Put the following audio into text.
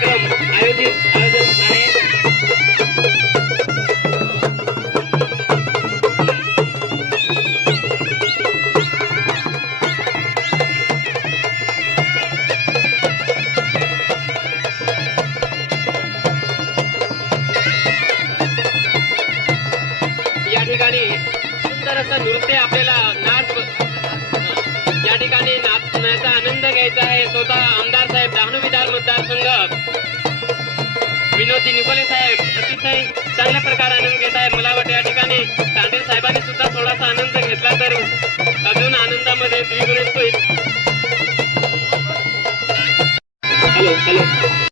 कार्यक्रम आयोजित आयोजन या ठिकाणी सुंदर असं नृत्य आपल्याला नाच या ठिकाणी नाचण्याचा आनंद घ्यायचा आहे. स्वतः आमदार आमचे निकोले साहेब अतिशय चांगल्या प्रकारे आनंद घेत आहेत. मला वाटतं या ठिकाणी तांडे साहेबांनी सुद्धा थोडासा आनंद घेतला तर अजून आनंदामध्ये द्विगुण हॅलो हॅलो.